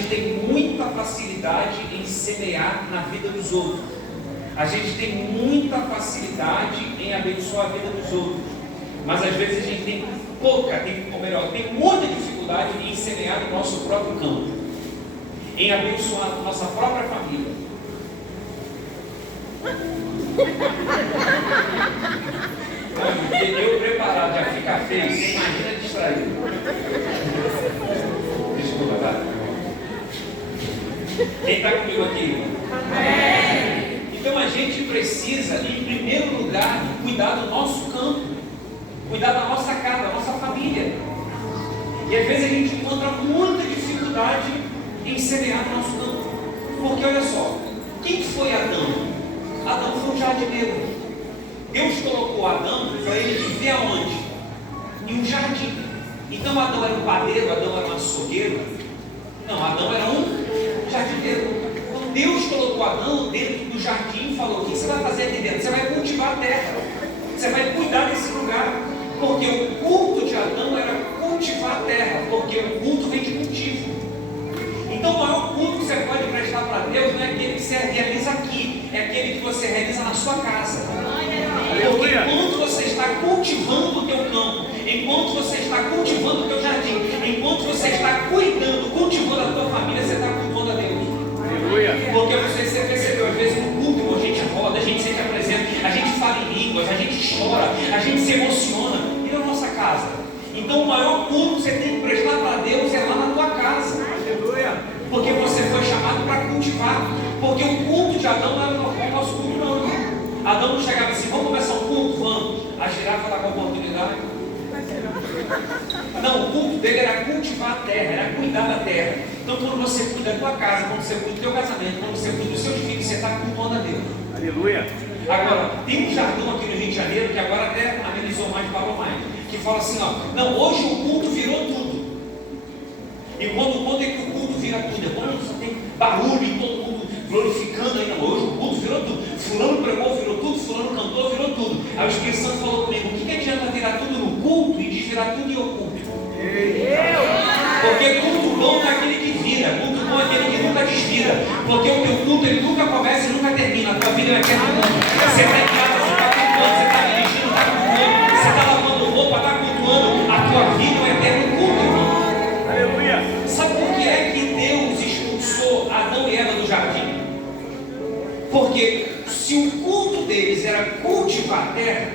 gente tem muita facilidade em semear na vida dos outros. A gente tem muita facilidade em abençoar a vida dos outros. Mas às vezes a gente tem tem muita dificuldade em semear no nosso próprio campo, em abençoar a nossa própria família. Eu preparado já fica feio, você imagina distraído. Desculpa, tá? Quem está comigo aqui? Amém. Então a gente precisa, em primeiro lugar, cuidar do nosso campo, cuidar da nossa casa, da nossa família. E às vezes a gente encontra muita dificuldade em semear no nosso campo. Porque olha só, quem foi Adão? Adão foi um jardineiro. Deus colocou Adão para ele viver aonde? Em um jardim. Então Adão era um padeiro, Adão era um açougueiro? Não, Adão era um jardineiro. Então Deus colocou Adão dentro do jardim e falou: o que você vai fazer aqui dentro? Você vai cultivar a terra, você vai cuidar desse lugar. Porque o culto de Adão era cultivar a terra, porque o culto vem de cultivo. Então o maior culto que você pode prestar para Deus não é aquele que você realiza aqui, é aquele que você realiza na sua casa. Porque enquanto você está cultivando o teu campo, enquanto você está cultivando o teu jardim, enquanto você está cuidando, cultivando a tua família, você está cultuando a Deus. Porque você percebeu, às vezes no culto a gente roda, a gente sempre apresenta, a gente fala em línguas, a gente chora, a gente se emociona. E na nossa casa? Então o maior culto que você tem que prestar para Deus é lá na tua casa. Porque você foi chamado para cultivar. Porque o culto de Adão não era o nosso culto, não. Adão não chegava assim: vamos começar um culto? Vamos. A girafa lá com a oportunidade. Não, o culto dele era cultivar a terra, era cuidar da terra. Então quando você cuida da tua casa, quando você cuida do teu casamento, quando você cuida dos seus filhos, você está cultuando a Deus. Aleluia. Agora, tem um jargão aqui no Rio de Janeiro, que agora até amenizou mais, falou mais, que fala assim: ó, não, hoje o culto virou tudo. E quando é que o culto vira tudo? É quando só tem barulho e todo mundo glorificando aí. Não, hoje o culto virou tudo. Fulano pregou, virou tudo. Fulano cantou, virou tudo. Aí o Espírito Santo falou comigo: o que adianta virar tudo no culto e desvirar tudo em oculto? Porque culto bom não é aquele que vira, culto bom é aquele que nunca desvira. Porque o teu culto ele nunca começa e nunca termina. A tua vida é eterna. Você está em casa, você está cultuando, você está dirigindo, está cultuando, você está lavando roupa, está cultuando. A tua vida é um eterno culto, irmão. Aleluia. Sabe por que é que Deus expulsou Adão e Eva do jardim? Porque se o culto deles era cultivar a terra,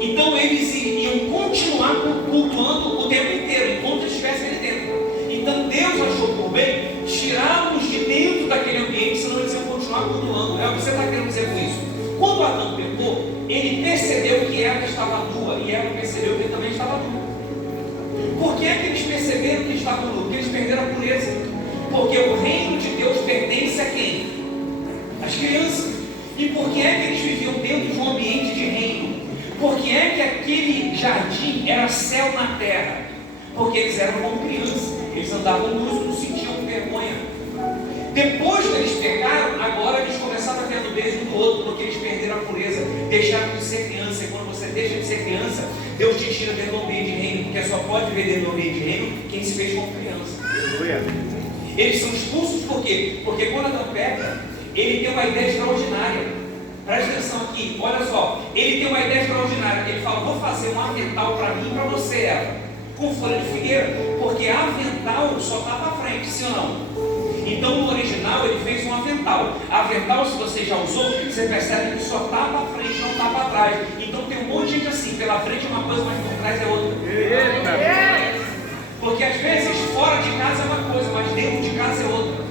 então eles iriam continuar cultuando o tempo inteiro, enquanto eles estivessem ali dentro. Então Deus achou por bem tirá-los de dentro daquele ambiente, senão eles iam continuar cultuando. É o que você está querendo dizer com isso? Quando Adão pecou, ele percebeu que Eva estava nua, e Eva percebeu que ele também estava nua. Por que é que eles perceberam que estavam nus? Porque eles perderam a pureza. Porque o reino de Deus pertence a quem? Às crianças. E por que é que eles viviam dentro de um ambiente de reino? Por que é que aquele jardim era céu na terra? Porque eles eram como crianças. Eles andavam nus, não sentiam vergonha. Depois que eles pecaram, agora eles começaram a ter nudez um do outro, porque eles perderam a pureza, deixaram de ser criança. E quando você deixa de ser criança, Deus te tira dentro do ambiente de reino, porque só pode ver dentro do ambiente de reino quem se fez como criança. Eles são expulsos por quê? Porque quando Adão peca, ele tem uma ideia extraordinária. Presta atenção aqui, olha só. Ele tem uma ideia extraordinária. Ele fala: vou fazer um avental para mim e para você, Eva, com folha de figueira. Porque avental só está para frente, sim ou não? Então no original ele fez um avental. Avental, se você já usou, você percebe que só está para frente, não está para trás. Então tem um monte de gente assim: pela frente é uma coisa, mas por trás é outra. Porque às vezes fora de casa é uma coisa, mas dentro de casa é outra.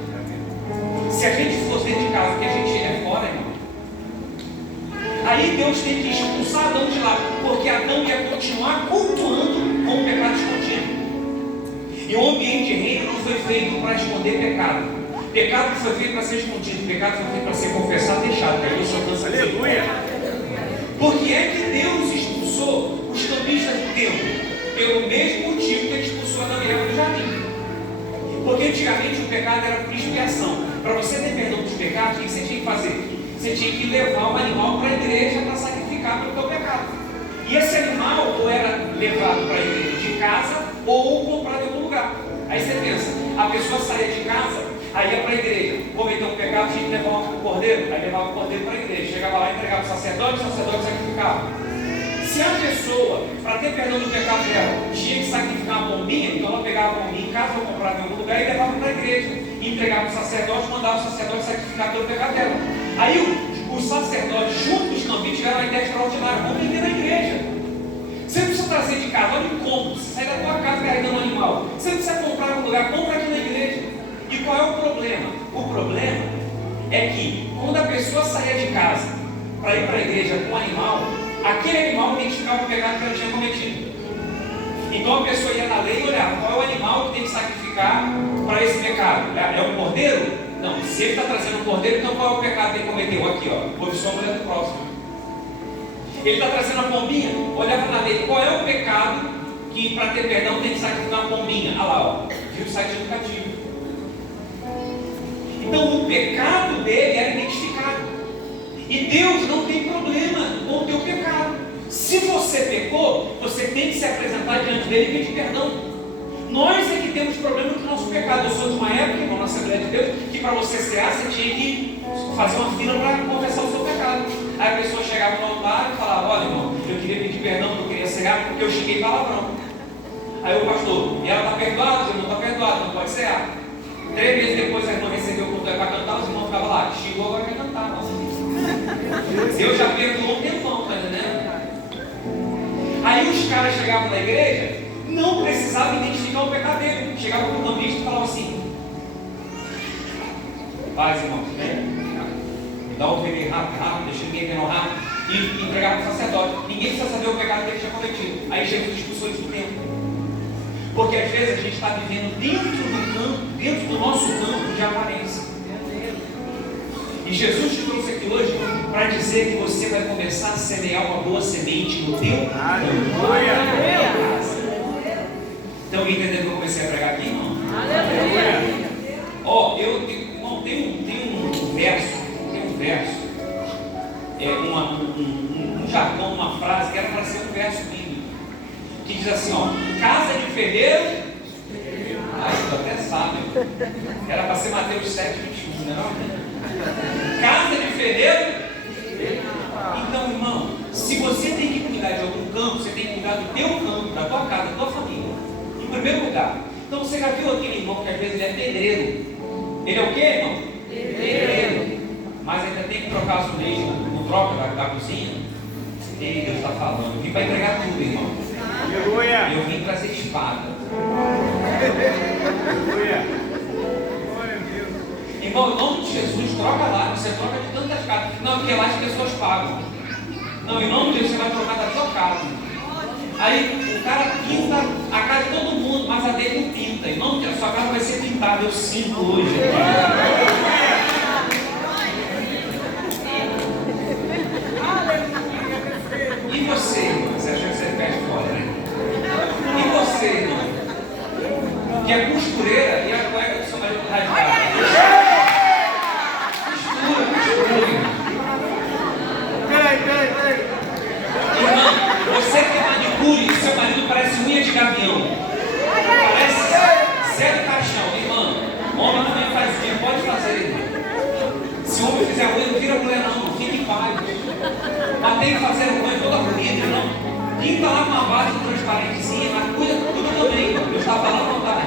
Se a gente fosse dentro de casa, o que a gente é fora, irmão. Aí Deus tem que expulsar Adão de lá, porque Adão ia continuar cultuando com o pecado escondido. E o ambiente de reino não foi feito para esconder pecado. Pecado não foi feito para ser escondido, pecado foi feito para ser confessado e deixado. Que aí o Senhor cansa. Aleluia! Porque é que Deus expulsou os cambistas do templo? Pelo mesmo motivo que ele expulsou Adão e Eva do jardim. Porque antigamente o pecado era por expiação. Para você ter perdão dos pecados, o que você tinha que fazer? Você tinha que levar um animal para a igreja para sacrificar pelo teu pecado. E esse animal ou era levado para a igreja de casa ou comprado em algum lugar. Aí você pensa: a pessoa saía de casa, aí ia para a igreja, cometeu um pecado, tinha que levar um cordeiro, aí levava o cordeiro para a igreja, chegava lá e entregava o sacerdote sacrificava. Se a pessoa, para ter perdão do pecado dela, tinha que sacrificar uma pombinha, então ela pegava a pombinha em casa, ou comprava em algum lugar e levava para a igreja, entregava o sacerdote, mandava o sacerdote sacrificar pelo pecado dela. Aí os sacerdotes, junto com os cambitos, tiveram uma ideia extraordinária: vamos vender na igreja. Você não precisa trazer de casa, olha o cômodo, você sai da tua casa carregando um animal. Você não precisa comprar em algum lugar, compra aqui na igreja. E qual é o problema? O problema é que quando a pessoa saía de casa para ir para a igreja com o animal, aquele animal identificava o pecado que ela tinha cometido. Então a pessoa ia na lei e olhava qual é o animal que tem que sacrificar para esse pecado. É um cordeiro? Não, se ele está trazendo um cordeiro, então qual é o pecado que ele cometeu? Aqui, ó, cobiçou a mulher do próximo. Ele está trazendo a pombinha, olhava na lei, qual é o pecado que para ter perdão tem que sacrificar uma pombinha? Olha lá, ó, viu o site educativo. Então o pecado dele era identificado. E Deus não tem problema com o teu pecado. Se você pecou, você tem que se apresentar diante dele e pedir perdão. Nós é que temos problema com o nosso pecado. Eu sou de uma época, irmão, na Assembleia de Deus, que para você cear, você tinha que fazer uma fila para confessar o seu pecado. Aí a pessoa chegava no altar e falava: olha, irmão, eu queria pedir perdão porque eu queria cear, porque eu xinguei palavrão. Aí o pastor: e ela está perdoada? O irmão está perdoado, não pode cear. 3 meses depois a irmã recebeu o culto para cantar, os irmãos ficavam lá: xingou, agora quer cantar. Nossa. Deus já perdoou um tempão, tá entendendo? Aí os caras chegavam na igreja, não precisavam identificar o pecado dele. Chegavam para o cambista e falavam assim: paz, irmão, me dá um ovelha rápido, deixa ninguém ver no rápido, e entregava para o sacerdote. Ninguém precisa saber o pecado que ele tinha cometido. Aí Jesus expulsou isso do tempo. Porque às vezes a gente está vivendo dentro do campo, dentro do nosso campo de aparência. E Jesus te trouxe aqui hoje para dizer que você vai começar a semear uma boa semente no teu campo. Então, alguém entendeu que eu comecei a pregar aqui, irmão? Ó, irmão, tem um verso, um jargão, uma frase que era para ser um verso bíblico, que diz assim, ó: casa de ferreiro. Tu até sabe, era para ser Mateus 7:21, não? Casa de ferreiro. Então, irmão, se você tem que cuidar de algum campo, você tem que cuidar do teu campo, da tua casa, da tua família, em primeiro lugar. Então, você já viu aquele irmão que às vezes ele é pedreiro? Ele é o quê, irmão? Pedreiro. Mas ainda tem que trocar azulejo, não troca da cozinha? E Deus está falando: eu vim para entregar tudo, irmão. Eu vim trazer espada. Irmão, em nome de Jesus, troca lá. Você troca de tantas casas. Não, porque lá as pessoas pagam. Não, em nome de Deus, você vai trocar da tua casa. Aí o cara pinta a casa de todo mundo, mas a dele não pinta. Em nome de Deus, a sua casa vai ser pintada. Eu sinto hoje. E você, irmão? Você acha que você perde fora, né? E você, irmão? Que é costureira e a cueca do seu marido está rasgada. Irmão, você que é manicure e seu marido parece unha de gavião. Parece Zé do Caixão, irmão. Homem também faz unha, pode fazer, irmão. Se o homem fizer unha, não vira mulher não, fica em paz. Mas tem que fazer unha toda bonita, não. Pinta lá com uma base transparentezinha, mas cuida tudo também, irmão. Eu estava falando, não tá, né?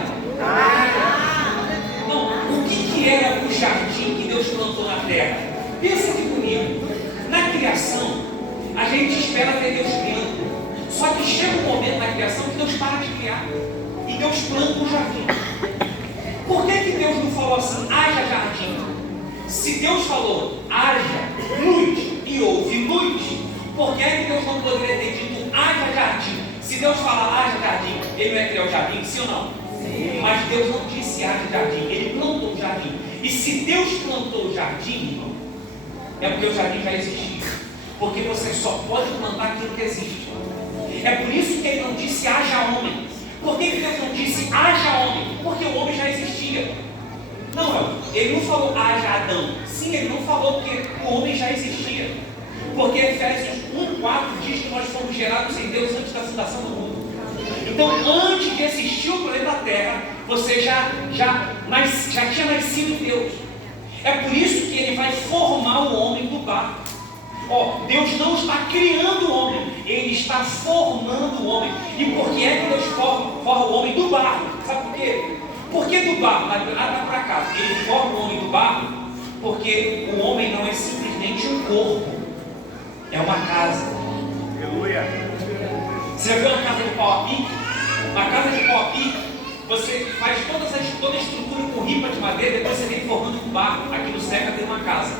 Não, o que era o jardim que Deus plantou na terra? Pensa aqui comigo. Na criação, a gente espera ter Deus criando. Só que chega um momento na criação que Deus para de criar. E Deus planta um jardim. Por que Deus não falou assim: haja jardim? Se Deus falou: haja luz e houve luz, por que Deus não poderia ter dito: haja jardim? Se Deus falar haja jardim, Ele não ia criar o jardim? Sim ou não? Sim. Mas Deus não disse haja jardim, Ele plantou o jardim. E se Deus plantou o jardim, irmão, é porque o jardim já existia. Porque você só pode plantar aquilo que existe. É por isso que Ele não disse haja homem. Por que Deus não disse haja homem? Porque o homem já existia. Não, Ele não falou haja Adão. Sim, Ele não falou porque o homem já existia. Porque Efésios 1:4 diz que nós fomos gerados em Deus antes da fundação do mundo. Então, antes de existir o planeta Terra, Você já tinha nascido em Deus. É por isso que Ele vai formar o homem do barro. Deus não está criando o homem, Ele está formando o homem. E por que é que Deus forma o homem do barro? Sabe por quê? Por que do barro? Nada para cá. Ele forma o homem do barro porque o homem não é simplesmente um corpo, é uma casa. Aleluia. Você já viu uma casa de pau a pique? Uma casa de pau a pique, você faz toda a estrutura com ripa de madeira, depois você vem formando com barro. Aqui no Seca tem uma casa.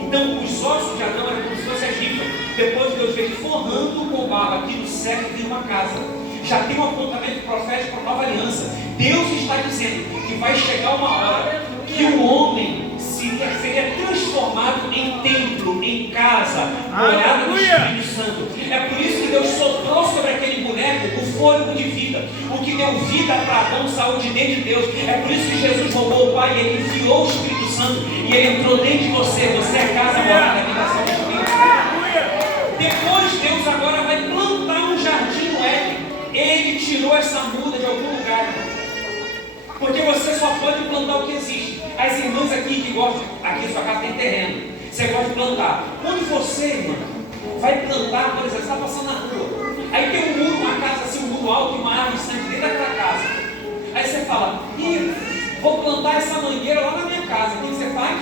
Então os ossos de Adão eram como se fosse a ripa. Depois Deus veio forrando com barro. Aqui no Seca tem uma casa. Já tem um apontamento profético para a nova aliança. Deus está dizendo que vai chegar uma hora que o homem seria transformado em templo, em casa, morada do Espírito Santo. É por isso que Deus soprou sobre aquele boneco o fôlego de vida, o que deu vida para Adão, saúde dentro de Deus. É por isso que Jesus roubou o Pai e Ele enviou o Espírito Santo e Ele entrou dentro de você. Você é a casa morada da habitação do Espírito. Depois Deus agora vai plantar um jardim no Éden. Ele tirou essa muda de algum lugar, porque você só pode plantar o que existe. As irmãs aqui que gostam, aqui na sua casa tem terreno, você gosta de plantar. Quando você, irmã, vai plantar, por exemplo, você está passando na rua, aí tem um muro, uma casa assim, um muro alto e uma árvore dentro daquela casa. Aí você fala, vou plantar essa mangueira lá na minha casa. O que você faz?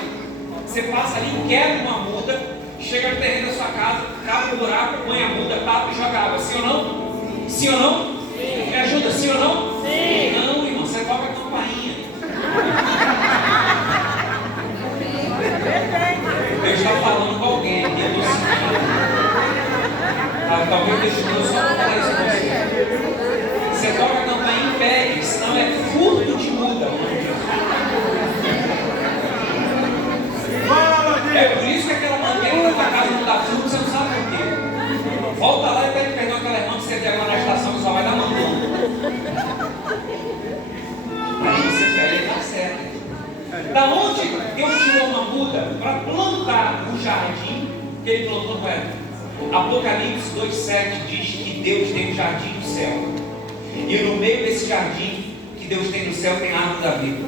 Você passa ali, quebra uma muda, chega no terreno da sua casa, cava um buraco, põe a muda, tapa e joga água. Sim ou não? Sim ou não? Sim. Me ajuda, sim ou não? Sim. Não, irmão, você toca a campainha. Deus está falando com alguém aqui, eu estou sentindo. Talvez Deus esteja só para falar isso com você. Você toca a campainha e pede, senão é furto de muda. É por isso que aquela mangueira na tua casa não dá fruto, você não sabe por quê. Volta lá e pede perdão àquela irmã que você tem agora na estação, só vai dar mandando. Aí você pede e dá certo. Da onde Deus tirou uma muda para plantar o jardim que Ele plantou no Éden? Apocalipse 2,7 diz que Deus tem um jardim no céu. E no meio desse jardim que Deus tem no céu tem a árvore da vida.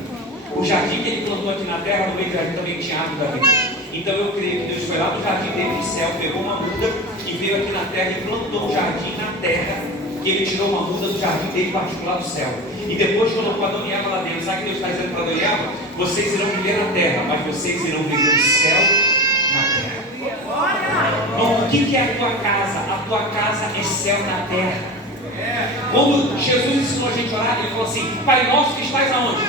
O jardim que Ele plantou aqui na terra, no meio do jardim também tinha a árvore da vida. Então eu creio que Deus foi lá do jardim dele no céu, pegou uma muda e veio aqui na terra e plantou um jardim na terra, que Ele tirou uma muda do jardim dele particular do céu. E depois colocou Adão e Eva lá dentro. Sabe o que Deus está dizendo para Adão e Eva? Vocês irão viver na terra, mas vocês irão viver no céu na terra. Bom, o que é a tua casa? A tua casa é céu na terra. Quando Jesus ensinou a gente a orar, Ele falou assim: Pai nosso que estás aonde?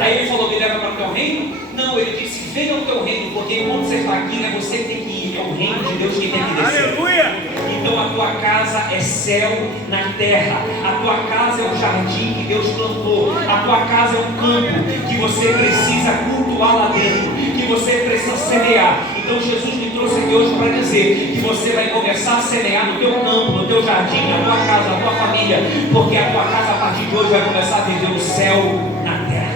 Aí Ele falou: me leva para o teu reino? Não, Ele disse: venha ao teu reino, porque quando você está aqui, não é você que tem que ir, é o reino de Deus que tem que descer. Aleluia! Então a tua casa é céu na terra. A tua casa é o jardim que Deus plantou. A tua casa é um campo que você precisa cultuar lá dentro, que você precisa semear. Então Jesus me trouxe aqui hoje para dizer que você vai começar a semear no teu campo, no teu jardim, na tua casa, na tua família, porque a tua casa a partir de hoje vai começar a viver o céu na terra.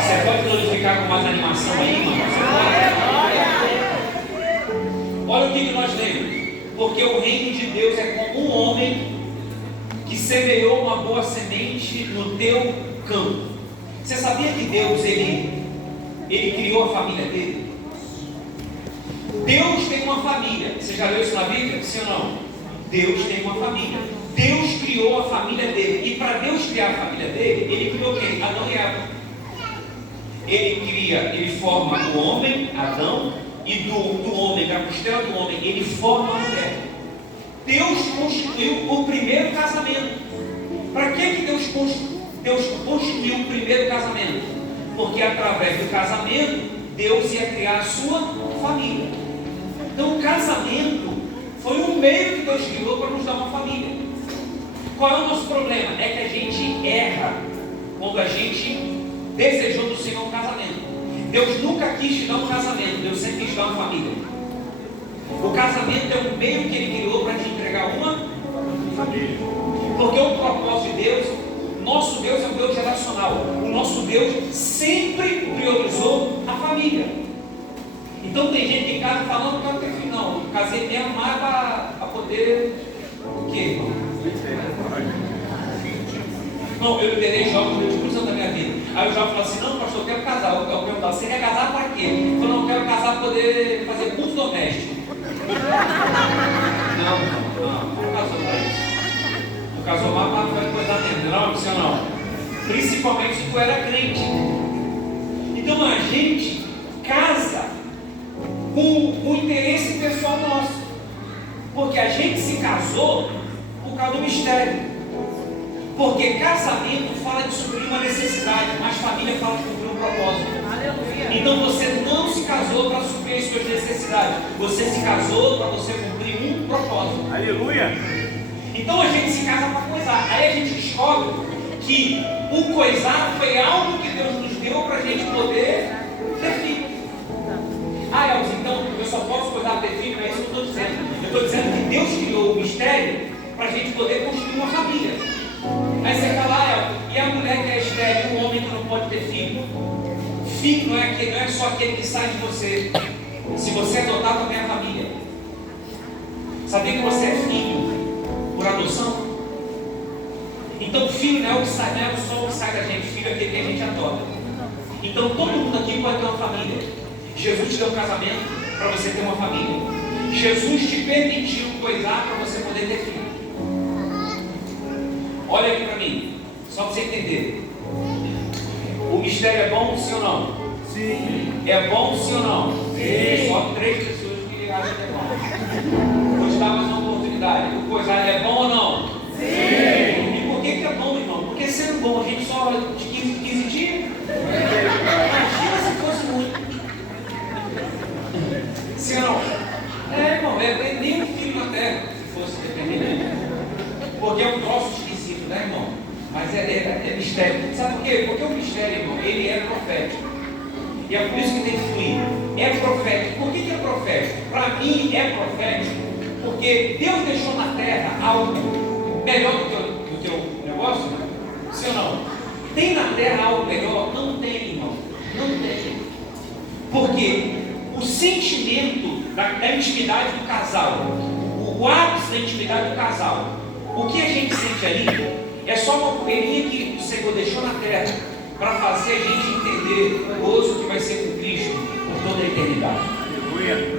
Você pode glorificar com mais animação aí, mano? Olha o que nós lemos. Porque o reino de Deus é como um homem que semeou uma boa semente no teu campo. Você sabia que Deus, ele criou a família dele? Deus tem uma família. Você já leu isso na Bíblia? Sim ou não? Deus tem uma família. Deus criou a família dele. E para Deus criar a família dele, Ele criou quem? Adão e Eva. Ele forma o homem, Adão, e do homem, da costela do homem, Ele forma a mulher. Deus constituiu o primeiro casamento. Para que Deus constituiu o primeiro casamento? Porque através do casamento, Deus ia criar a sua família. Então o casamento foi um meio que Deus criou para nos dar uma família. Qual é o nosso problema? É que a gente erra quando a gente desejou do Senhor um casamento. Deus nunca quis te dar um casamento, Deus sempre quis te dar uma família. O casamento é um meio que Ele criou para te entregar uma família. Porque o propósito de Deus, nosso Deus é um Deus relacional. O nosso Deus sempre priorizou a família. Então tem gente em casa falando: não quero ter filho, não. Casei mesmo mais para poder o quê? Não, eu liderei jovens durante muitos anos da minha vida. Aí o jovem falou assim: não, pastor, eu quero casar. Eu perguntava: você quer casar para quê? Ele falou: não, eu quero casar para poder fazer culto doméstico. Não casou para isso. Não casou mais para coisar mesmo, não, você não. Principalmente se tu era crente. Então a gente casa com o interesse pessoal nosso. Porque a gente se casou por causa do mistério. Porque casamento fala de suprir uma necessidade, mas família fala de cumprir um propósito. Aleluia. Então você não se casou para suprir as suas necessidades. Você se casou para você cumprir um propósito. Aleluia. Então a gente se casa para coisar. Aí a gente descobre que o coisar foi algo que Deus nos deu para a gente poder ter filho. Ah, Elvis, então eu só posso coisar ter filho? Não é isso que eu estou dizendo. Eu estou dizendo que Deus criou o mistério para a gente poder construir uma família. Aí você fala: Elvis, e a mulher que é estéril, o homem que não pode ter filho? Filho não é só aquele que sai de você. Se você adotar, também é a família. Sabia que você é filho por adoção? Então filho não é o que sai, não é só o que sai da gente. Filho é aquele que a gente adota. Então todo mundo aqui pode ter uma família. Jesus te deu um casamento para você ter uma família. Jesus te permitiu coisar para você poder ter filho. Olha aqui para mim, só para você entender. O mistério é bom, sim ou não? Sim. É bom, sim ou não? Sim. Só 3 pessoas que ligaram que é bom. Vou te dar mais uma oportunidade. O coisar é bom ou não? Sim. E por que é bom, irmão? Porque sendo bom, a gente só olha de 15 em 15 dias. Imagina se fosse muito. Sim ou não? Irmão, é nem um filho na terra, se fosse dependente. Porque é um troço esquisito, né, irmão? Mas é mistério. Sabe por quê? Porque o mistério, irmão, ele é profético. E é por isso que tem que fluir. É profético. Por que é profético? Para mim é profético porque Deus deixou na terra algo melhor do que o teu negócio, né? Sim ou não? Tem na terra algo melhor? Não tem, irmão. Não tem. Porque o sentimento da intimidade do casal, o ápice da intimidade do casal, o que a gente sente ali é só uma poeirinha que o Senhor deixou na terra para fazer a gente entender o gozo que vai ser com Cristo por toda a eternidade. Aleluia.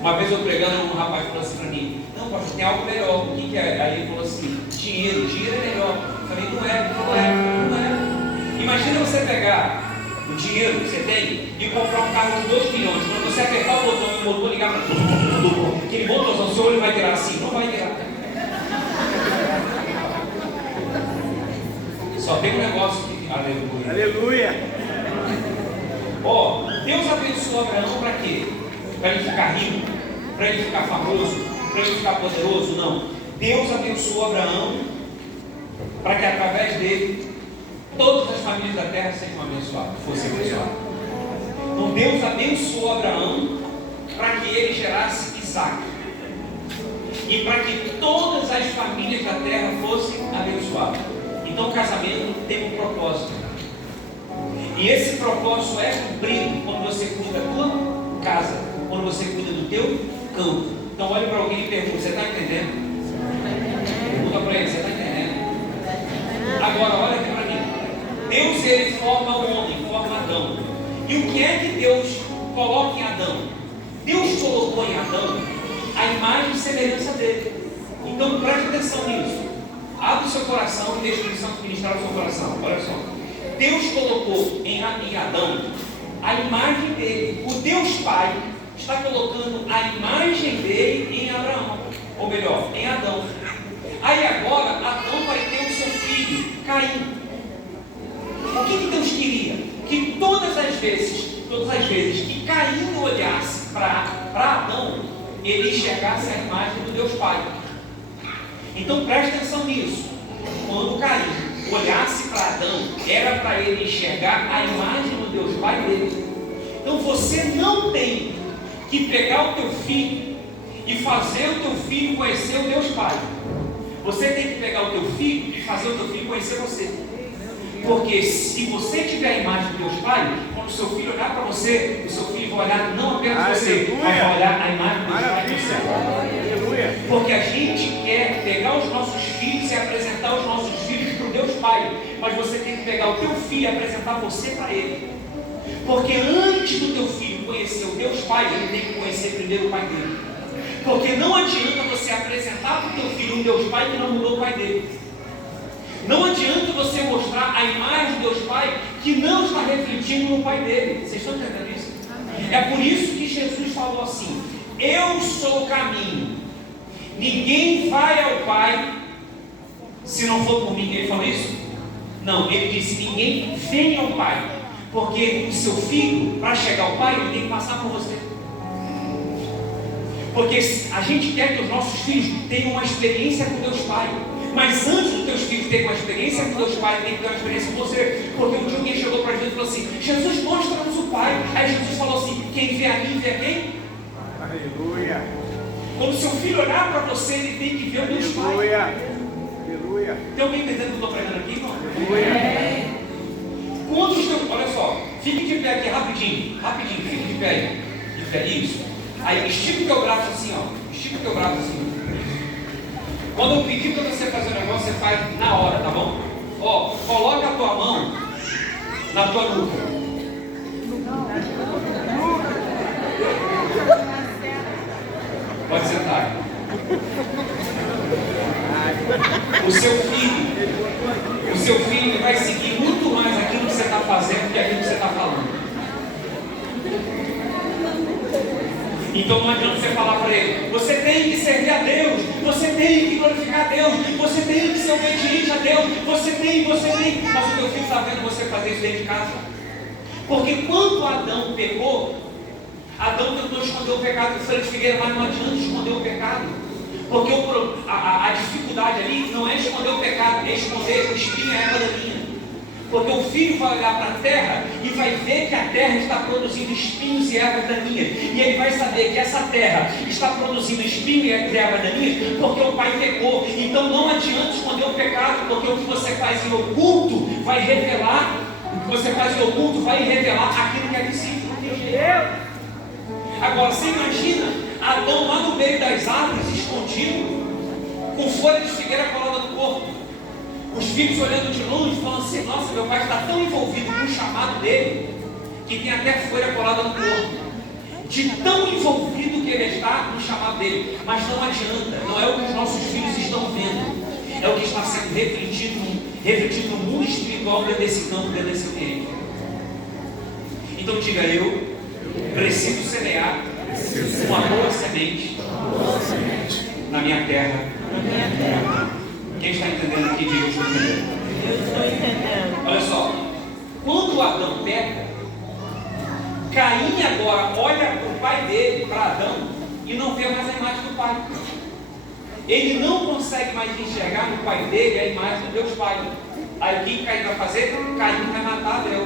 Uma vez eu pregando, um rapaz falou assim para mim: não, pastor, tem algo melhor. O que é? Aí ele falou assim: dinheiro é melhor. Eu falei: não é. Imagina você pegar o dinheiro que você tem e comprar um carro de 2 milhões. Quando você apertar o botão e o motor ligar para aquele motorzão, o seu olho vai virar assim? Não vai virar. Só tem um negócio que... Aleluia. Aleluia. Deus abençoou Abraão para quê? Para ele ficar rico? Para ele ficar famoso? Para ele ficar poderoso? Não. Deus abençoou Abraão para que através dele todas as famílias da terra sejam abençoadas, fossem abençoadas. Então Deus abençoou Abraão para que ele gerasse Isaac. E para que todas as famílias da terra fossem abençoadas. Então o casamento tem um propósito. E esse propósito é cumprido quando você cuida da tua casa, quando você cuida do teu campo. Então olhe para alguém e pergunta: você está entendendo? Pergunta para ele: você está entendendo? Agora olha aqui para mim. Deus, ele forma o homem, forma Adão. E o que é que Deus coloca em Adão? Deus colocou em Adão a imagem e semelhança dele. Então preste atenção nisso. Abre o seu coração e deixa o Espírito Santo ministrar o seu coração. Olha só. Deus colocou em Adão a imagem dele. O Deus Pai está colocando a imagem dele em Abraão. Ou melhor, em Adão. Aí agora Adão vai ter o seu filho, Caim. O que Deus queria? Que todas as vezes que Caim olhasse para Adão, ele enxergasse a imagem do Deus Pai. Então preste atenção nisso. Quando Caim olhasse para Adão, era para ele enxergar a imagem do Deus Pai dele. Então você não tem que pegar o teu filho e fazer o teu filho conhecer o Deus Pai. Você tem que pegar o teu filho e fazer o teu filho conhecer você. Porque se você tiver a imagem de Deus Pai, quando o seu filho olhar para você, o seu filho vai olhar não apenas você, mas vai olhar a imagem de Deus Pai em você. Porque a gente quer pegar os nossos filhos e apresentar os nossos filhos Pai, mas você tem que pegar o teu filho e apresentar você para ele. Porque antes do teu filho conhecer o Deus Pai, ele tem que conhecer primeiro o Pai dele. Porque não adianta você apresentar para o teu filho um Deus Pai que não mudou o Pai dele. Não adianta você mostrar a imagem do Deus Pai que não está refletindo no Pai dele. Vocês estão entendendo isso? É por isso que Jesus falou assim: eu sou o caminho. Ninguém vai ao Pai se não for por mim. Ele falou isso? Não, ele disse: ninguém vem ao Pai. Porque o seu filho, para chegar ao Pai, ele tem que passar por você. Porque a gente quer que os nossos filhos tenham uma experiência com Deus Pai. Mas antes dos teus filhos terem uma experiência com Deus Pai, tem que ter uma experiência com você. Porque um dia alguém chegou para Jesus e falou assim: Jesus, mostra-nos o Pai. Aí Jesus falou assim: quem vê a mim, vê a quem? Aleluia. Quando o seu filho olhar para você, ele tem que ver o Deus Pai. Aleluia. Tem alguém entendendo o que eu estou pregando aqui, irmão? Aleluia. Quando os teus... Olha só, fique de pé aqui rapidinho. Rapidinho, fique de pé aí. De pé, isso. Aí estica o teu braço assim, ó. Estica o teu braço assim. Quando eu pedir para você fazer um negócio, você faz na hora, tá bom? Ó, coloca a tua mão na tua nuca. Pode sentar. O seu filho vai seguir muito mais aquilo que você está fazendo do que aquilo que você está falando. Então não adianta você falar para ele: você tem que servir a Deus, você tem que glorificar a Deus, você tem que ser obediente a Deus, você tem. Mas o teu filho está vendo você fazer isso dentro de casa. Porque quando Adão pecou, Adão tentou esconder o pecado do Fred Figueira, mas não adianta esconder o pecado. Porque a dificuldade ali não é esconder o pecado, é esconder o espinho e a erva daninha. Porque o filho vai olhar para a terra e vai ver que a terra está produzindo espinhos e ervas daninhas. E ele vai saber que essa terra está produzindo espinhos e ervas daninhas porque o pai pecou. Então não adianta esconder o pecado, porque o que você faz em oculto vai revelar. O que você faz em oculto vai revelar aquilo que é visível. Agora você imagina Adão lá no meio das árvores, escondido, com folha de figueira colada no corpo. Os filhos olhando de longe, falando assim: nossa, meu pai está tão envolvido com o chamado dele, que tem até folha colada no corpo. De tão envolvido que ele está no chamado dele. Mas não adianta, não é o que os nossos filhos estão vendo, é o que está sendo refletido no mundo espiritual dentro desse campo, dentro desse ambiente. Então diga: eu preciso semear uma boa semente na minha terra. Quem está entendendo aqui, diga: eu estou entendendo. Olha só, quando Adão peca, Caim agora olha para o pai dele, para Adão, e não vê mais a imagem do pai. Ele não consegue mais enxergar no pai dele a imagem do Deus Pai. Aí o que Caim vai fazer? Caim vai matar Abel.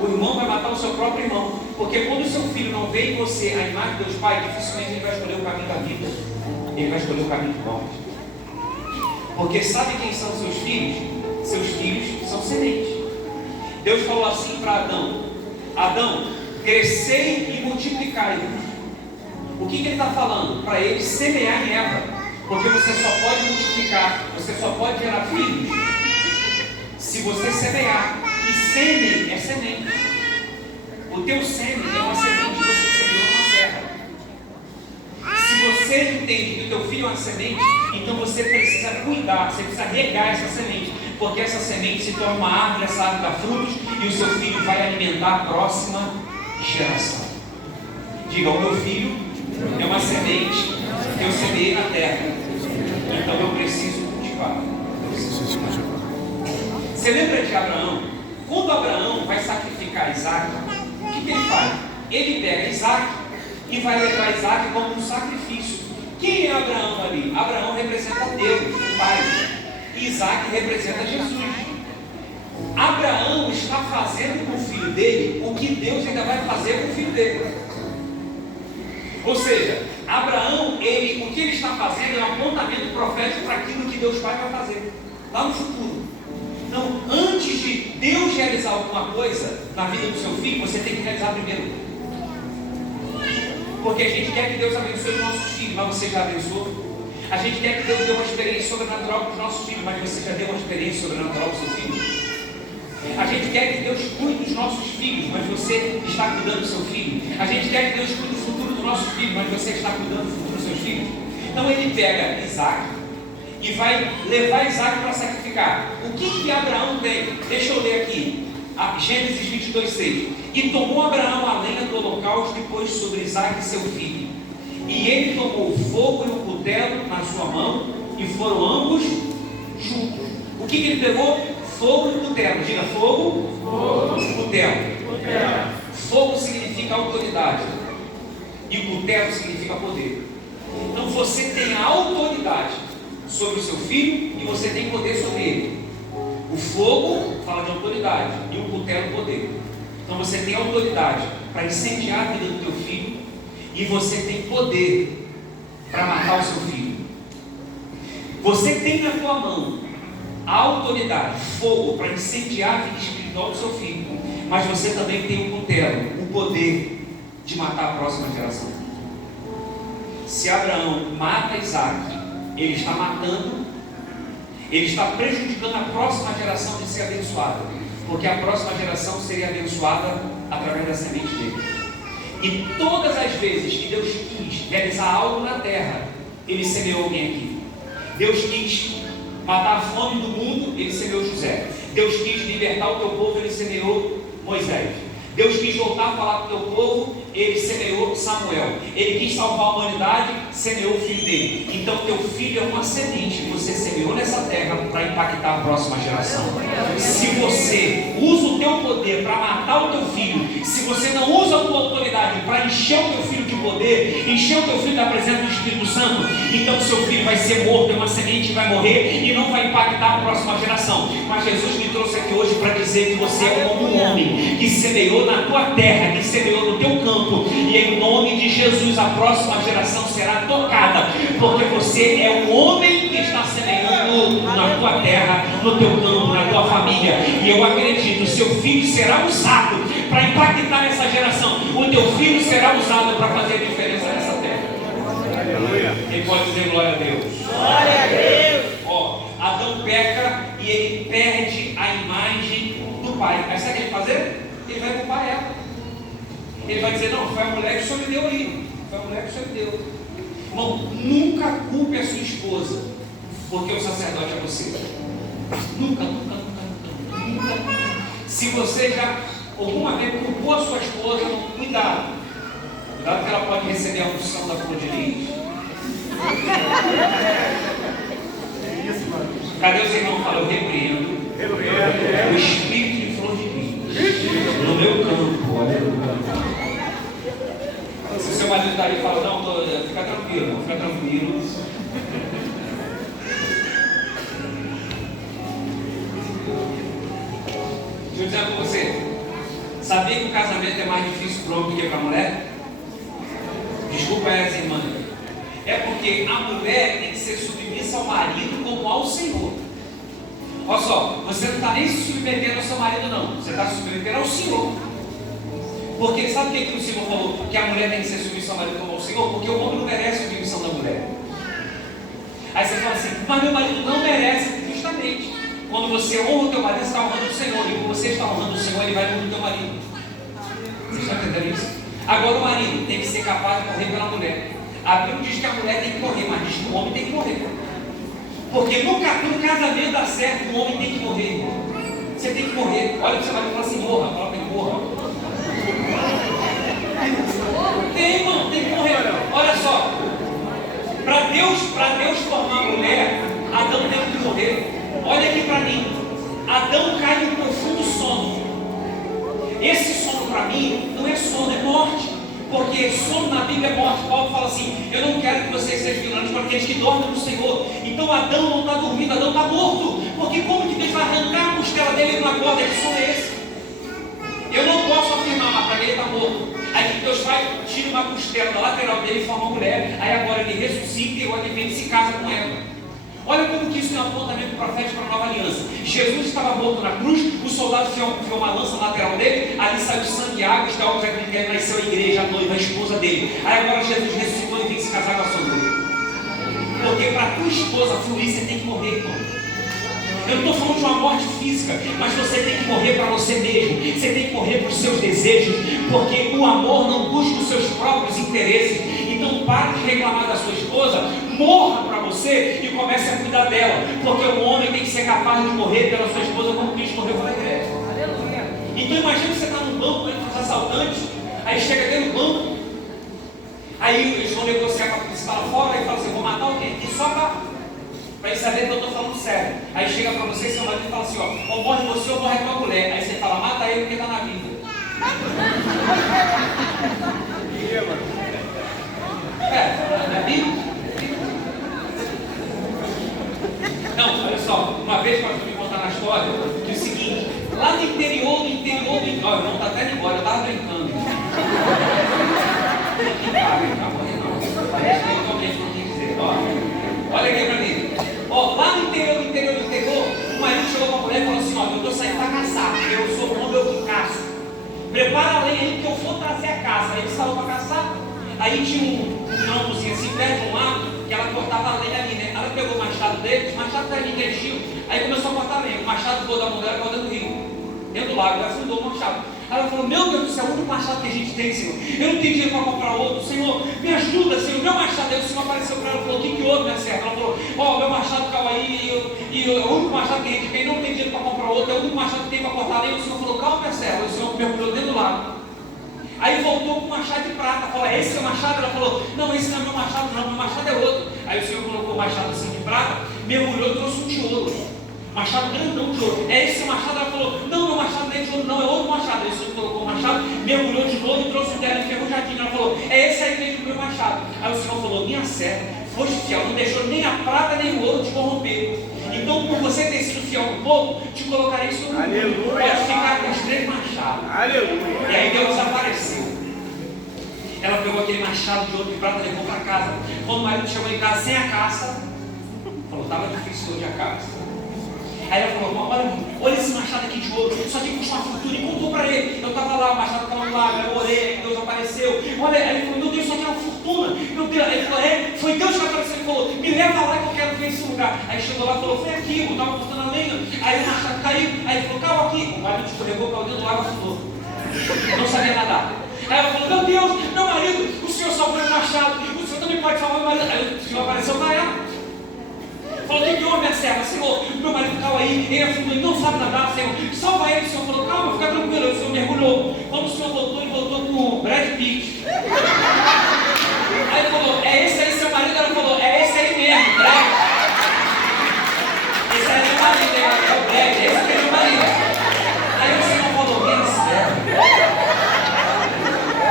O irmão vai matar o seu próprio irmão. Porque quando o seu filho não vê em você a imagem de Deus Pai, dificilmente ele vai escolher o caminho da vida. Ele vai escolher o caminho de morte. Porque sabe quem são seus filhos? Seus filhos são sementes. Deus falou assim para Adão: Adão, crescei e multiplicai-vos. O que ele está falando? Para ele semear em Eva. Porque você só pode multiplicar, você só pode gerar filhos se você semear. E sêmen é semente. O teu sêmen é uma semente que você semeou na terra. Se você entende que o teu filho é uma semente, então você precisa cuidar, você precisa regar essa semente, porque essa semente se torna uma árvore, essa árvore dá frutos, e o seu filho vai alimentar a próxima geração. Diga: o meu filho é uma semente que eu semeei na terra, então eu preciso cultivar. Você lembra de Abraão? Quando Abraão vai sacrificar Isaac, o que ele faz? Ele pega Isaac e vai levar Isaac como um sacrifício. Quem é Abraão ali? Abraão representa Deus, o Pai. E Isaac representa Jesus. Abraão está fazendo com o filho dele o que Deus ainda vai fazer com o filho dele. Ou seja, Abraão, o que ele está fazendo é um apontamento profético para aquilo que Deus Pai vai fazer lá no futuro. Então, antes de Deus realizar alguma coisa na vida do seu filho, você tem que realizar primeiro. Porque a gente quer que Deus abençoe os nossos filhos, mas você já abençoou? A gente quer que Deus dê uma experiência sobrenatural para os nossos filhos, mas você já deu uma experiência sobrenatural para o seu filho? A gente quer que Deus cuide dos nossos filhos, mas você está cuidando do seu filho. A gente quer que Deus cuide do futuro dos nossos filhos, mas você está cuidando do futuro dos seus filhos. Então ele pega Isaac e vai levar Isaac para sacrificar. O que Abraão tem? Deixa eu ler aqui, Gênesis 22:6. E tomou Abraão a lenha do holocausto e pôs sobre Isaac seu filho. E ele tomou o fogo e o cutelo na sua mão, e foram ambos juntos. O que ele pegou? Fogo e cutelo. Diga fogo, cutelo. Fogo significa autoridade e cutelo significa poder. Então você tem a autoridade sobre o seu filho e você tem poder sobre ele. O fogo fala de autoridade e o cutelo poder. Então você tem autoridade para incendiar a vida do teu filho e você tem poder para matar o seu filho. Você tem na tua mão a autoridade, fogo, para incendiar a vida espiritual do seu filho, mas você também tem o cutelo, o poder de matar a próxima geração. Se Abraão mata Isaac, ele está matando, ele está prejudicando a próxima geração de ser abençoada, porque a próxima geração seria abençoada através da semente dele. E todas as vezes que Deus quis realizar algo na terra, ele semeou alguém aqui. Deus quis matar a fome do mundo, ele semeou José. Deus quis libertar o teu povo, ele semeou Moisés. Deus quis voltar a falar com o teu povo, ele semeou Samuel. Ele quis salvar a humanidade, semeou o filho dele. Então teu filho é uma semente que você semeou nessa terra para impactar a próxima geração. Se você usa o teu poder para matar o teu filho, se você não usa a tua autoridade para encher o teu filho de poder, encher o teu filho da presença do Espírito Santo, então seu filho vai ser morto, é uma semente que vai morrer e não vai impactar a próxima geração. Mas Jesus me trouxe aqui hoje para dizer que você é como um homem que semeou na tua terra, que semeou no teu campo, e em nome de Jesus a próxima geração será tocada, porque você é um homem que está semeando na tua terra, no teu campo, na tua família. E eu acredito, o seu filho será usado para impactar essa geração. O teu filho será usado para fazer a diferença nessa terra. Aleluia. Quem pode dizer glória a Deus? Glória a Deus. Ó, Adão peca e ele perde a imagem do pai. Aí sabe o que ele vai fazer? Ele vai culpar ela. Ele vai dizer, não, foi a mulher que o senhor me deu aí. Foi a mulher que o senhor me deu. Irmão, nunca culpe a sua esposa, porque o sacerdote é você. Nunca. Se você já alguma vez culpou a sua esposa, cuidado. Cuidado que ela pode receber a unção da flor de lis. Cadê os irmãos que falam? Eu repreendo o espírito de flor de lis no meu campo. Aleluia. Se o seu marido está ali e fala, não, fica tranquilo, irmão, fica tranquilo. Deixa eu dizer para você, sabia que o casamento é mais difícil para o homem do que para a mulher? Desculpa essa irmã. É porque a mulher tem que ser submissa ao marido como ao Senhor. Olha só, você não está nem se submetendo ao seu marido não, você está se submetendo ao Senhor. Porque sabe o que o Senhor falou? Que a mulher tem que ser submissa ao marido como ao Senhor? Porque o homem não merece a submissão da mulher. Aí você fala assim, mas meu marido não merece. Justamente, quando você honra o teu marido, você está honrando o Senhor. E quando você está honrando o Senhor, ele vai honrar o teu marido. Você está entendendo isso? Agora o marido tem que ser capaz de morrer pela mulher. A Bíblia diz que a mulher tem que morrer, mas diz que o homem tem que morrer. Porque no casamento dá certo, o homem tem que morrer, irmão. Você tem que morrer. Olha para o seu marido e fala assim, morra. Fala para ele, morra. Tem, irmão, tem que morrer. Olha só, para Deus formar a mulher, Adão teve que morrer. Olha aqui para mim, Adão cai num profundo sono. Esse sono para mim não é sono, é morte. Porque sono na Bíblia é morte. Paulo fala assim, eu não quero que vocês sejam ignorantes para aqueles que dormem no Senhor. Então Adão não está dormindo, Adão está morto. Porque como que Deus vai arrancar a costela dele numa corda? Que sono é esse? Eu não posso afirmar, mas para ele está morto. Aí que Deus vai, tira uma costela da lateral dele e forma uma mulher. Aí agora ele ressuscita e o advento se casa com ela. Olha como que isso é um apontamento profético para a nova aliança. Jesus estava morto na cruz, o soldado enfiou uma lança na lateral dele, ali saiu sangue e água, os galgos já nasceu a igreja, a noiva, a esposa dele. Aí agora Jesus ressuscitou e vem se casar com a sua noiva. Porque para tua esposa fluir, você tem que morrer, irmão. Eu não estou falando de uma morte física, mas você tem que morrer para você mesmo. Você tem que morrer para os seus desejos, porque o amor não busca os seus próprios interesses. Então pare de reclamar da sua esposa, morra para você e comece a cuidar dela. Porque o homem tem que ser capaz de morrer pela sua esposa como Cristo morreu pela igreja. Aleluia. Então imagina que você está num banco entre os assaltantes, aí chega dentro do banco, aí eles vão negociar com a polícia lá fora e fala assim, vou matar alguém, e só para eles saberem que eu estou falando sério. Aí chega para você, seu marido, e fala assim, ó, ou morre você ou morre a tua mulher. Aí você fala, mata ele porque está na vida. Não é Bíblia? Não, olha só, uma vez para me contar na história, que é o seguinte, lá no interior, olha, não está até indo embora, eu estava brincando. Olha aqui para mim. Lá no interior, o marido chegou para a mulher e falou assim, ó, eu estou saindo para caçar, porque eu sou homem, eu que caço. Prepara a lenha aí que eu vou trazer a caça. Aí ele saiu para caçar, aí tinha uma cozinha assim, perto de um lado, que ela cortava a lenha ali, né? Ela pegou o machado dele, o machado da linha dele, aí começou a cortar a lenha. O machado voou da mão dela e caiu dentro do rio, dentro do lago, ela afundou o machado. Aí ela falou, meu Deus do céu, o único machado que a gente tem, Senhor, eu não tenho dinheiro para comprar outro, Senhor, me ajuda, Senhor, meu machado. Aí o Senhor apareceu para ela e falou, o que houve, minha serva? Ela falou, meu machado caiu aí, e o único machado que a gente tem, não tem dinheiro para comprar outro, é o único machado que tem para cortar a lenha. O Senhor falou, calma, minha serva. Aí o Senhor mergulhou dentro do lago. Aí voltou com um machado de prata, falou, é esse seu machado? Ela falou, não, esse não é meu machado, não, meu machado é outro. Aí o Senhor colocou o machado assim de prata, mergulhou e trouxe um de ouro. Machado grandão de ouro. É esse machado? Ela falou, não, meu machado não é de ouro, não, é outro machado. Aí o Senhor colocou o machado, mergulhou de novo e trouxe o dela enferrujadinho. Ela falou, é esse aí mesmo, meu machado. Aí o Senhor falou, minha serva, foste fiel, não deixou nem a prata nem o ouro te corromper. Então, por você ter sido fiel no pouco, te colocarei sobre o mundo. Pode ficar com os 3 machados. Aleluia. E aí Deus apareceu. Ela pegou aquele machado de ouro e prata e levou para casa. Quando o marido chegou em casa sem a caça, falou, estava difícil hoje a caça. Aí ela falou, olha esse machado aqui de ouro, isso aqui custa uma fortuna, e contou para ele. Eu estava lá, o machado estava no lago, eu orei, Deus apareceu. Olha, aí ele falou, meu Deus, isso aqui é uma fortuna. Meu Deus, aí ele falou, foi Deus que apareceu. Ele falou, me leva lá que eu quero ver esse lugar. Aí chegou lá e falou, foi aqui, eu estava cortando a lenha. Aí o machado caiu, aí ele falou, calma aqui. O marido escorregou, caiu dentro do lago e afundou. Não sabia nadar. Aí ela falou, meu Deus, meu marido, o senhor salvou o machado, o senhor também pode salvar o meu marido. Aí o senhor apareceu para ela. Falou, o que houve, minha serva? Senhor, meu marido caiu aí, ele afundou, ele não sabe nadar, Senhor, salva ele. O Senhor falou, calma, fica tranquilo. O Senhor mergulhou. Quando o Senhor voltou, ele voltou com o Brad Pitt. Aí ele falou, é esse aí seu marido? Ela falou, é esse aí mesmo, Brad. Esse aí é meu marido, é o Brad, esse aqui é meu marido. Aí o Senhor falou, minha serva,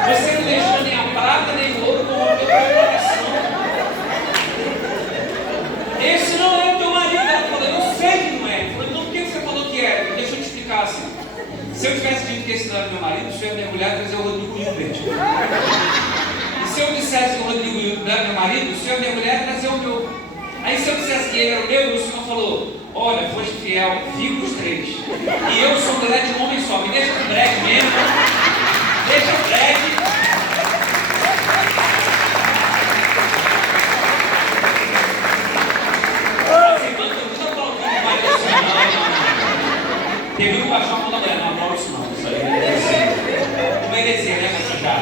você não deixou nem a prata nem o ouro corromper o meu coração. Esse não é o teu marido. Ela falou, eu sei que não é. Ele falou, então por que você falou que é? Deixa eu te explicar assim. Se eu tivesse dito que esse não era meu marido, o senhor ia mergulhar e trazer o Rodrigo Hilbert. E se eu dissesse que o Rodrigo Hilbert não era meu marido, o senhor ia mergulhar e trazer o meu. Aí se eu dissesse que ele era o meu, o senhor falou, olha, foste fiel, fica os 3. E eu sou mulher de um homem só, me deixa com breve mesmo. Deixa breve. Teve um baixar a mão da mulher, não aprova isso não. Isso aí não merecia, né, já.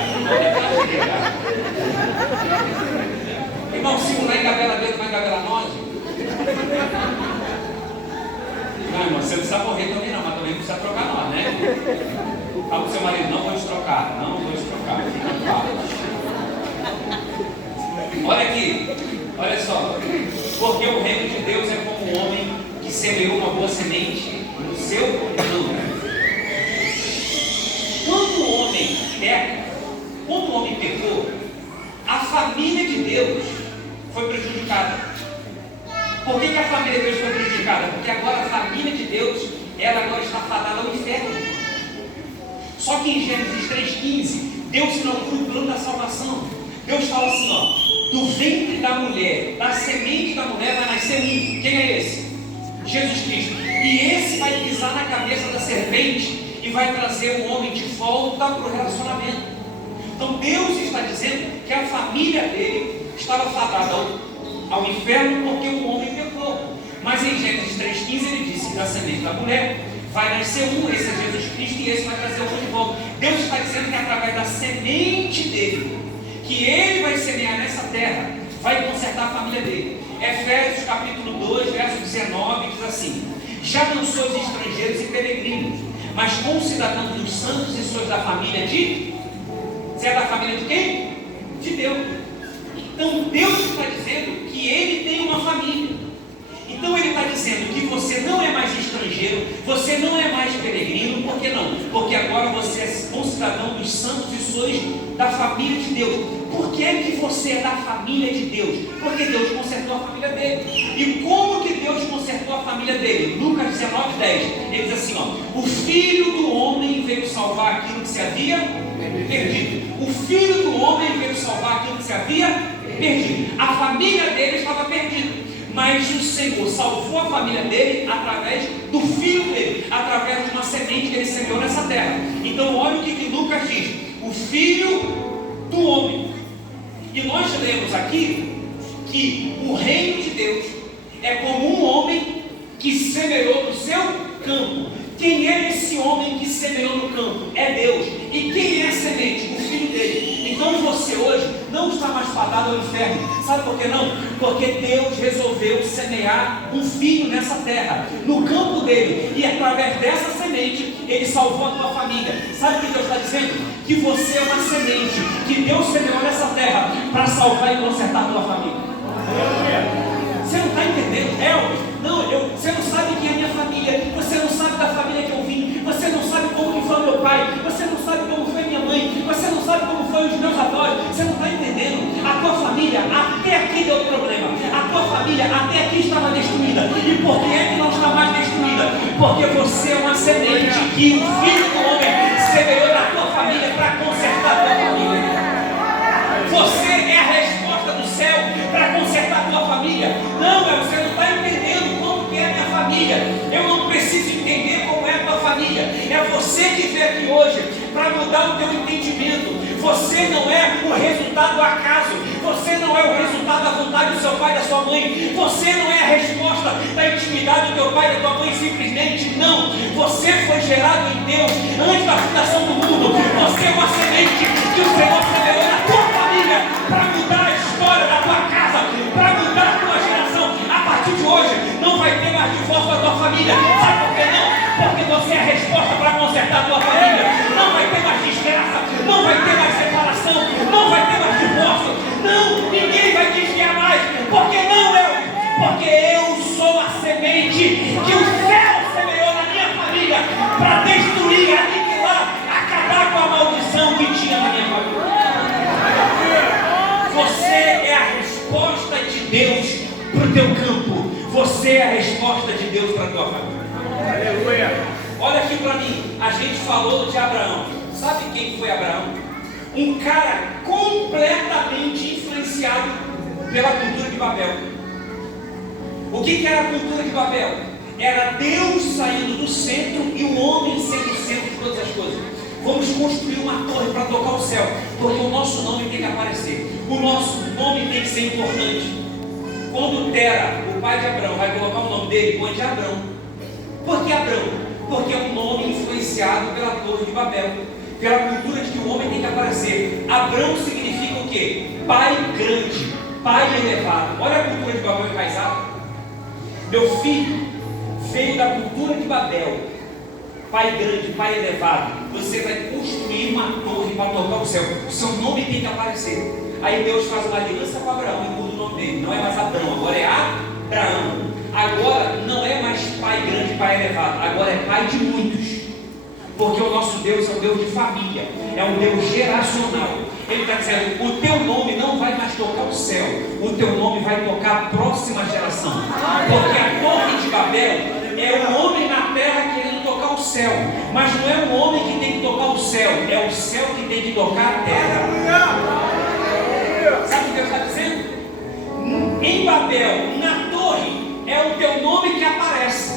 Irmão, se mulher engabela Deus, vai engabelar nós. Não, irmão, você não precisa morrer também não, mas também não precisa trocar nós, né? Fala pro seu marido, não vou te trocar, não vou te trocar. Olha aqui, olha só. Porque o reino de Deus é como um homem que semeou uma boa semente no seu campo. Quando o homem peca, quando o homem pecou, a família de Deus foi prejudicada. Por que a família de Deus foi prejudicada? Porque agora a família de Deus, ela agora está fadada ao inferno. Só que em Gênesis 3,15, Deus inaugura o plano da salvação. Deus fala assim, ó, do ventre da mulher, da semente da mulher vai nascer um. Quem é esse? Jesus Cristo. E esse vai pisar na cabeça da serpente e vai trazer o homem de volta para o relacionamento. Então Deus está dizendo que a família dele estava fadada ao inferno porque o homem pecou. Mas em Gênesis 3,15 ele disse que da semente da mulher vai nascer um, esse é Jesus Cristo, e esse vai trazer o outro de volta. Deus está dizendo que através da semente dele, que ele vai semear nessa terra, vai consertar a família dele. Efésios capítulo 2, verso 19, diz assim: já não sois estrangeiros e peregrinos, mas concidadãos dos santos e sois da família de... Você é da família de quem? De Deus. Então Deus está dizendo que ele tem uma família. Então ele está dizendo que você não é mais estrangeiro, você não é mais peregrino. Por que não? Porque agora você é concidadão dos santos e sois da família de Deus. Por que é que você é da família de Deus? Porque Deus consertou a família dele. E como que Deus consertou a família dele? Lucas 19, 10. Ele diz assim, ó: o Filho do Homem veio salvar aquilo que se havia perdido. O Filho do Homem veio salvar aquilo que se havia perdido. A família dele estava perdida, mas o Senhor salvou a família dele através do Filho dele, através de uma semente que ele semeou nessa terra. Então olha o que Lucas diz: o Filho do Homem. E nós lemos aqui que o reino de Deus é como um homem que semeou no seu campo. Quem é esse homem que semeou no campo? É Deus. E quem é a semente? O Filho dele. Então você hoje não está mais fadado ao inferno. Sabe por que não? Porque Deus resolveu semear um filho nessa terra, no campo dele, e através dessa semente ele salvou a tua família. Sabe o que Deus está dizendo? Que você é uma semente que Deus semeou nessa terra para salvar e consertar a tua família. Você não está entendendo? Você não sabe quem é a minha família, você não sabe da família que eu vim, você não sabe como que foi o meu pai, você não sabe como foi minha mãe, você não sabe como foi os meus avós. Você não está entendendo? A tua família até aqui deu problema, a tua família até aqui estava destruída. E por que é que não está mais destruída? Porque você é uma semente que o Filho do Homem semeou na tua família para consertar a tua família. Você é a resposta do céu para consertar a tua família. Não, você não está entendendo como que é a minha família. Eu não preciso entender como é a tua família. É você que veio aqui hoje para mudar o teu entendimento. Você não é o resultado do acaso. Você não é o resultado da vontade do seu pai e da sua mãe. Você não é a resposta da intimidade do teu pai e da tua mãe, simplesmente não. Você foi gerado em Deus antes da fundação do mundo. Você é uma semente que o Senhor semeou na tua família para mudar a história da tua casa, para mudar a tua geração. A partir de hoje não vai ter mais divórcio da tua família. Sabe por que não? Porque você é a resposta para consertar a tua família. Não vai ter mais desgraça, não vai ter mais separação, não vai ter mais divórcio. Não, ninguém vai desviar mais. Porque não eu? Porque eu sou a semente que o céu semeou na minha família para destruir, aniquilar, acabar com a maldição que tinha na minha família. Você é a resposta de Deus para o teu campo. Você é a resposta de Deus para a tua família. Aleluia. Olha aqui para mim, a gente falou de Abraão. Sabe quem foi Abraão? Um cara completamente influenciado pela cultura de Babel. O que era a cultura de Babel? Era Deus saindo do centro e o homem sendo o centro de todas as coisas. Vamos construir uma torre para tocar o céu, porque o nosso nome tem que aparecer, o nosso nome tem que ser importante. Quando Tera, o pai de Abraão, vai colocar o nome dele, põe de Abrão. Por que Abrão? Porque é um nome influenciado pela torre de Babel, pela cultura de que o homem tem que aparecer. Abrão significa o quê? Pai grande, pai elevado. Olha a cultura de Babel enraizada. Meu filho veio da cultura de Babel, pai grande, pai elevado. Você vai construir uma torre para tocar o céu. O seu nome tem que aparecer. Aí Deus faz uma aliança com Abraão e muda o nome dele. Não é mais Abrão, agora é Abraão. Agora não é mais pai grande, pai elevado. Agora é pai de muitos. Porque o nosso Deus é um Deus de família, é um Deus geracional. Ele está dizendo: o teu nome não vai mais tocar o céu, o teu nome vai tocar a próxima geração. Porque a torre de Babel é o homem na terra querendo tocar o céu, mas não é o homem que tem que tocar o céu, é o céu que tem que tocar a terra. Sabe o que Deus está dizendo? Em Babel, na torre, é o teu nome que aparece,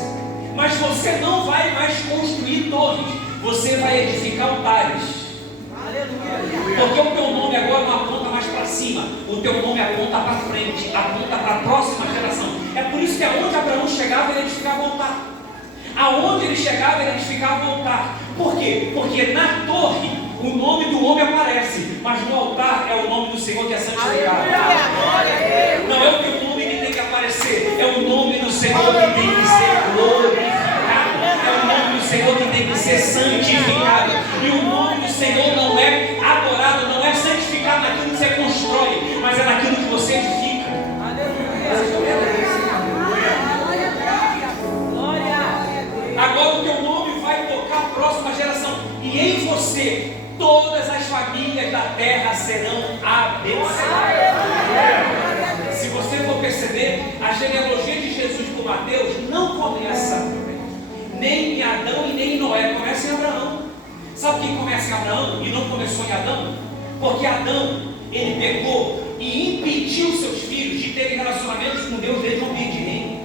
mas você não vai mais construir torres, você vai edificar altares. Porque o teu nome agora não aponta mais para cima, o teu nome aponta para frente, aponta para a próxima geração. É por isso que aonde Abraão chegava, ele edificava o altar. Aonde ele chegava, ele edificava o altar. Por quê? Porque na torre o nome do homem aparece, mas no altar é o nome do Senhor que é santificado. Não é o teu nome que tem que aparecer, é o nome do Senhor que tem que ser glorificado, é o nome do Senhor que tem que ser santificado. E o nome do Senhor não é adorado, não é santificado naquilo que você constrói, mas é naquilo que você edifica. Agora o teu nome vai tocar a próxima geração, e em você todas as famílias da terra serão abençoadas. Se você for perceber, a genealogia de Jesus por Mateus não começa nem em Adão e nem em Noé, começa em Abraão. Sabe quem começa em Abraão e não começou em Adão? Porque Adão, ele pecou e impediu seus filhos de terem relacionamentos com Deus desde o ambiente reino.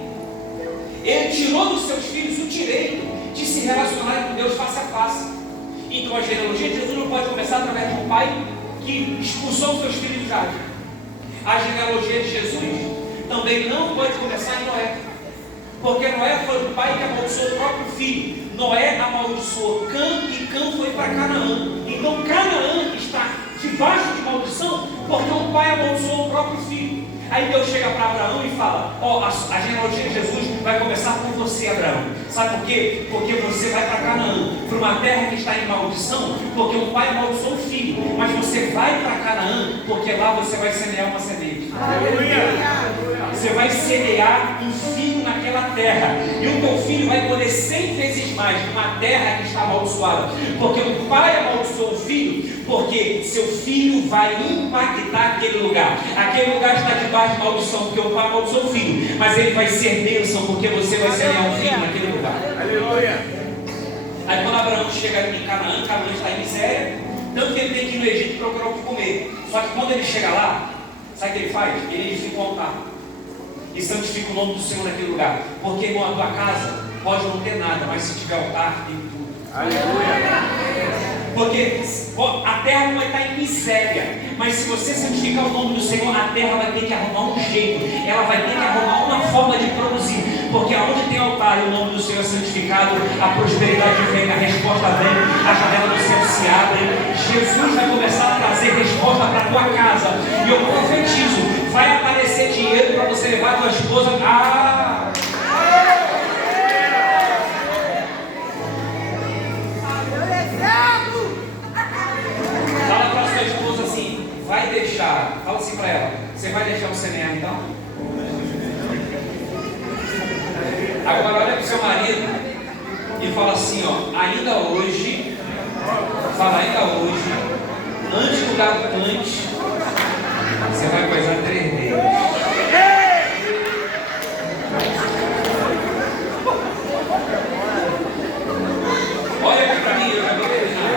Ele tirou dos seus filhos o direito de se relacionarem com Deus face a face. Então a genealogia de Jesus não pode começar através de um pai que expulsou os seus filhos do jardim. A genealogia de Jesus também não pode começar em Noé, porque Noé foi o pai que amaldiçoou o próprio filho. Noé amaldiçoou Cã e Cã foi para Canaã. Então Canaã está debaixo de maldição porque o pai amaldiçoou o próprio filho. Aí Deus chega para Abraão e fala: ó, a genealogia de Jesus vai começar com você, Abraão. Sabe por quê? Porque você vai para Canaã, para uma terra que está em maldição, porque o pai amaldiçoou o filho. Mas você vai para Canaã, porque lá você vai semear uma semente. Você vai semear um filho naquela terra, e o teu filho vai colher 100 vezes mais numa terra que está amaldiçoada. Porque o pai amaldiçoou o filho, porque seu filho vai impactar aquele lugar. Aquele lugar está debaixo de maldição, porque o pai amaldiçoou o filho, mas ele vai ser bênção, porque você vai semear um filho naquele lugar. Aleluia. Aí quando Abraão chega em Canaã, Canaã está em miséria, tanto que ele tem que ir no Egito procurar o que comer. Só que quando ele chega lá, sabe o que ele faz? Ele edifica um altar e santifica o nome do Senhor naquele lugar. Porque, irmão, a tua casa pode não ter nada, mas se tiver altar, tem tudo. Aleluia. Porque a terra não vai estar em miséria, mas se você santificar o nome do Senhor, a terra vai ter que arrumar um jeito, ela vai ter que arrumar uma forma de produzir. Porque aonde tem altar e o nome do Senhor é santificado, a prosperidade vem, a resposta vem, a janela do céu se abre. Jesus vai começar a trazer resposta para a tua casa, e eu profetizo: vai aparecer dinheiro para você levar a tua esposa. Fala para sua esposa assim: vai deixar. Fala assim para ela: você vai deixar o semear então? Agora olha para o seu marido e fala assim: ó, ainda hoje, antes do galo cante, você vai coisar 3 vezes. Olha aqui para mim, eu já vou terminar.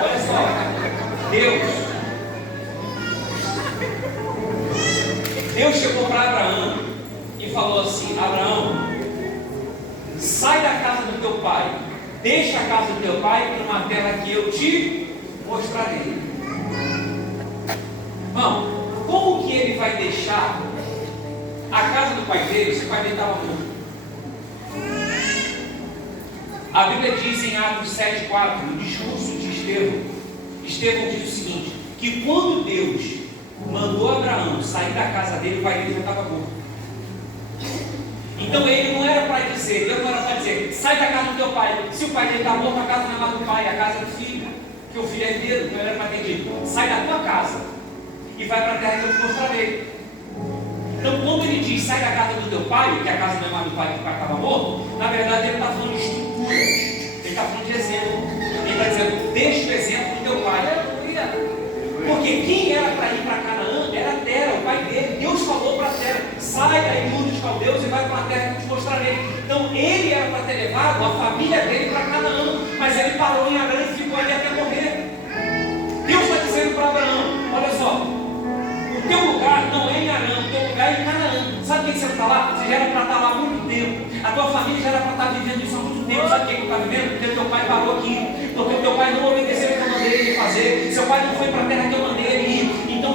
Olha só, Deus chegou para Abraão e falou assim: Abraão, sai da casa do teu pai, deixa a casa do teu pai para uma terra que eu te mostrarei. Irmão, como que ele vai deixar a casa do pai dele se o pai dele estava morto? A Bíblia diz em Atos 7,4, no discurso de Estevão diz o seguinte: que quando Deus mandou Abraão sair da casa dele, o pai dele já estava morto. Então ele não era para dizer, Deus não era para dizer: sai da casa do teu pai. Se o pai dele está morto, a casa não é mais do pai, é a casa do filho, porque o filho é herdeiro. Então ele era para ter dito: sai da tua casa e vai para a terra que eu te mostrarei. Então quando ele diz: sai da casa do teu pai, que a casa não é mais do pai, que o pai estava morto, na verdade ele está falando de estrutura, ele está falando de exemplo. Ele está dizendo: deixa o exemplo do teu pai. Porque quem era para ir para Canaã era a terra, o pai dele. Deus falou para a terra: sai daí dos caldeus e vai para a terra que eu te mostrarei. Então ele era para ter levado a família dele para Canaã, mas ele parou em Arã e ficou ali até morrer. Deus está dizendo para Abraão: olha só, o teu lugar não é em Arã, o teu lugar é em Canaã. Sabe o que você está lá? Você já era para estar lá há muito tempo. A tua família já era para estar vivendo isso há muito tempo. Sabe o que você está vivendo? Porque o teu pai parou aqui. Porque o teu pai não obedeceu o que eu mandei ele fazer. Seu pai não foi para a terra que eu mandei ele ir. Então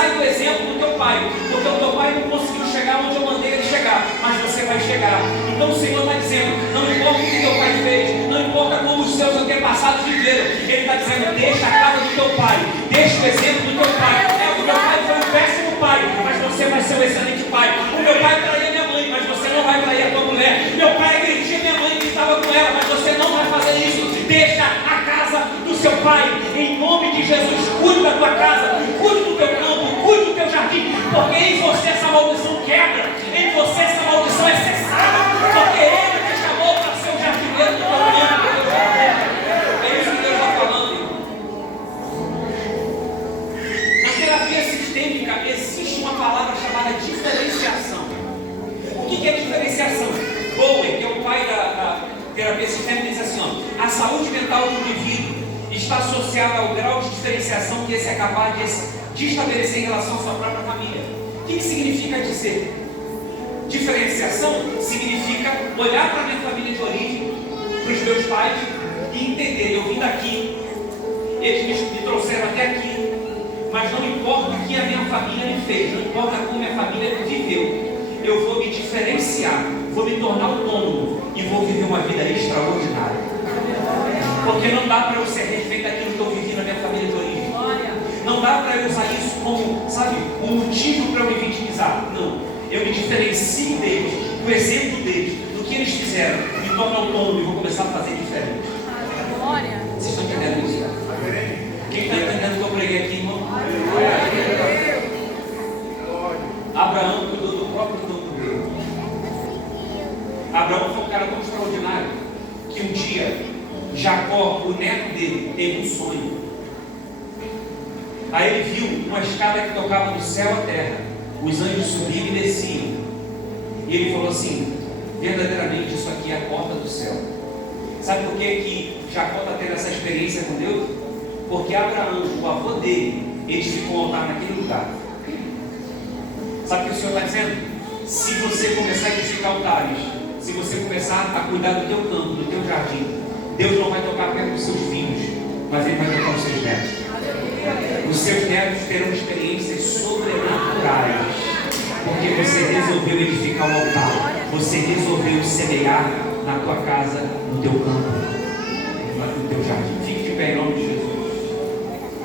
sai do exemplo do teu pai, porque o teu pai não conseguiu chegar onde eu mandei ele chegar, mas você vai chegar. Então o Senhor está dizendo, não importa o que teu pai fez, não importa como os seus antepassados viveram, Ele está dizendo, deixa a casa do teu pai, deixa o exemplo do teu pai. O meu pai foi um péssimo pai, mas você vai ser um excelente pai. O meu pai traía minha mãe, mas você não vai trair a tua mulher. Meu pai agredia minha mãe que estava com ela, mas você não vai fazer isso. Deixa a casa do seu pai, em nome de Jesus. Cuide da tua casa, cuide do teu campo, cuide do teu jardim, porque em você essa maldição quebra, em você essa maldição é cessada, porque Ele te chamou para ser o jardineiro do teu campo, do teu jardim. É isso que Deus está falando, irmão. Na terapia sistêmica existe uma palavra chamada diferenciação. O que é diferenciação? Bowen, que é o pai da terapia sistêmica, diz assim, ó, a saúde mental do indivíduo está associada ao grau de diferenciação que esse é capaz de estabelecer em relação à sua própria família. O que significa dizer? Diferenciação significa olhar para a minha família de origem, para os meus pais e entender, eu vim daqui, eles me trouxeram até aqui, mas não importa o que a minha família me fez, não importa como minha família viveu, eu vou me diferenciar, vou me tornar autônomo e vou viver uma vida extraordinária. Porque não dá para eu ser refém daquilo que eu vivi na minha família de origem. Não dá para eu usar isso como, sabe, um motivo para eu me vitimizar. Não. Eu me diferencio deles, do exemplo deles, do que eles fizeram, me torno autônomo e vou começar a fazer diferente. Vocês estão entendendo isso? Quem está entendendo o que eu preguei aqui, irmão? Abraão cuidou do próprio campo dele. Abraão foi um cara tão extraordinário que um dia Jacó, o neto dele, teve um sonho. Aí ele viu uma escada que tocava do céu à terra. Os anjos subiam e desciam. E ele falou assim, verdadeiramente isso aqui é a porta do céu. Sabe por que Jacó está tendo essa experiência com Deus? Porque Abraão, o avô dele, edificou um altar naquele lugar. Sabe o que o Senhor está dizendo? Se você começar a edificar altares, se você começar a cuidar do teu campo, do teu jardim, Deus não vai tocar perto dos seus filhos, mas Ele vai tocar os seus netos. Os seus netos terão experiências sobrenaturais, porque você resolveu edificar um altar, você resolveu semear na tua casa, no teu campo, no teu jardim. Fique de pé em nome de Jesus.